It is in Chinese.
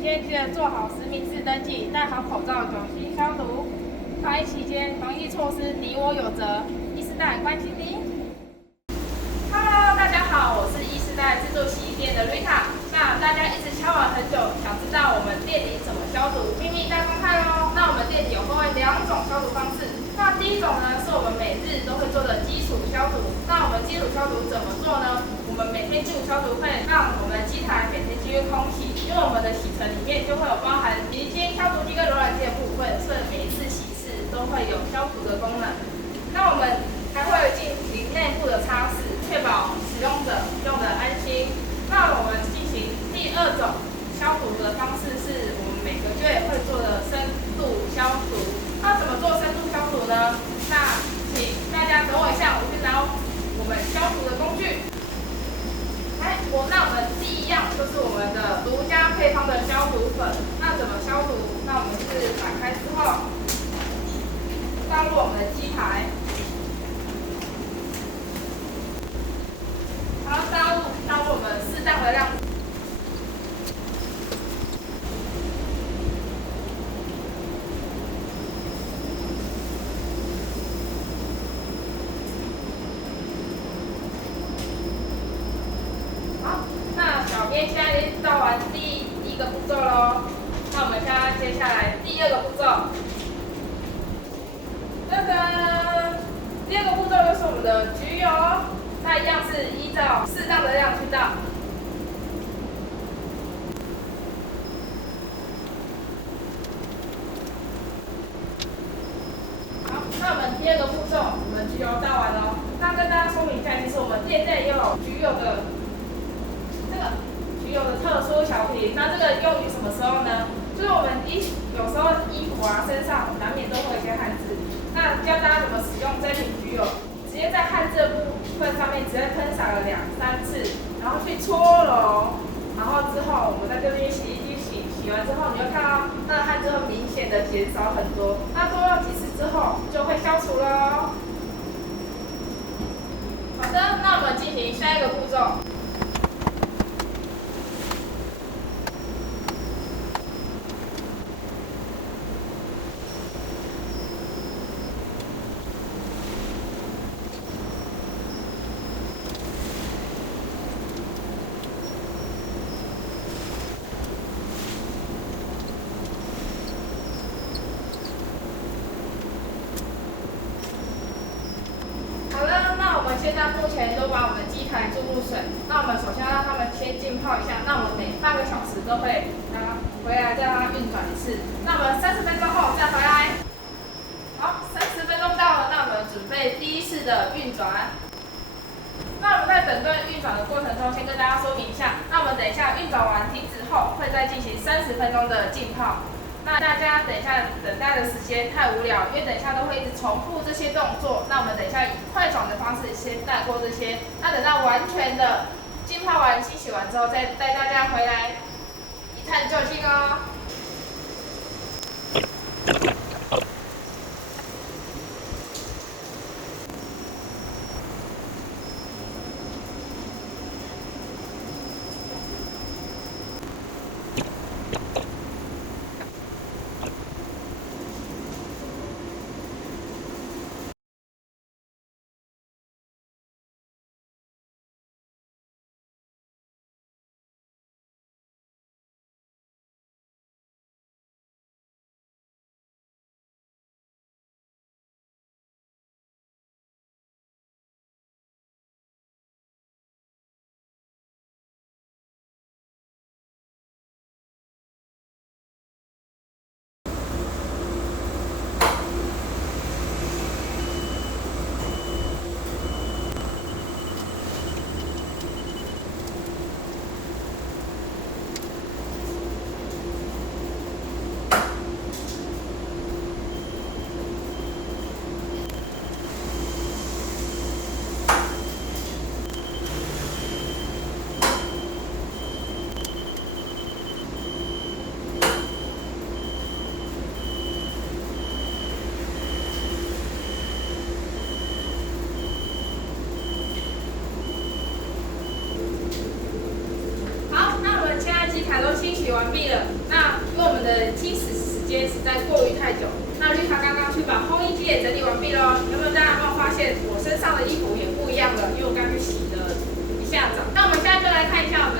期间记得做好实名制登记，戴好口罩，酒精消毒。防疫期间，防疫措施你我有责，医师代关心您。Hello， 大家好，我是医师代自助洗衣店的 Rita。那大家一直敲碗很久，想知道我们店里怎么消毒，秘密大公开哦。那我们店里有分为2种消毒方式。那第一种呢，是我们每日都会做的基础消毒。那我们基础消毒怎么做呢？我们每天基础消毒会让我们的机台每天进入空气，因为我们的洗尘里面就会有包含洗衣机、消毒机跟浏览器的部分，所以每一次洗拭都会有消毒的功能。那我们还会进行内部的擦拭，确保使用者用的安心。那我们进行第2种消毒的方式，是我们每个月会做的深度消毒。那怎么做深度消毒呢？那请大家等我一下，我去拿我们消毒的工具。那我们第一样就是我们的独家配方的消毒粉。那怎么消毒？那我们是打开之后，倒入我们的机台，然后倒入我们适当的量。小编现在已经到完第1个步骤喽，那我们现在接下来第2个步骤。噔噔，第2个步骤就是我们的焗油，那一样是依照适当的量去倒。好，那我们第2个步骤，我们焗油倒完喽。那跟大家说明一下，其实我们店内也有焗油的。焗油的特殊小瓶，那这个用于什么时候呢？就是我们有时候衣服啊身上难免都会有一些汗渍，那教大家怎么使用这瓶焗油，直接在汗渍的部分上面直接喷洒了2-3次，然后去搓揉，然后之后我们在这边洗衣机洗完之后，你会看到那汗渍会明显的减少很多，那多用几次之后就会消除喽。好的，那我们进行下一个步骤。现在目前都把我们的机台注入水，那我们首先要让它们先浸泡一下，那我们每半个小时都会让它回来再让它运转一次，那我们30分钟后再回来。好，30分钟到了，那我们准备第1次的运转。那我们在等待运转的过程中，先跟大家说明一下，那我们等一下运转完停止后，会再进行30分钟的浸泡。那大家等一下等待的时间太无聊，因为等一下都会一直重复这些动作。那我们等一下以快转的方式先带过这些，那等到完全的浸泡完、清洗完之后，再带大家回来一探究竟哦。完毕了。那实在过于太久。那绿茶刚刚去把烘衣机也整理完毕喽，有没有大家有没有发现我身上的衣服也不一样了？因为我刚去洗了一下澡。那我们现在就来看一下我们的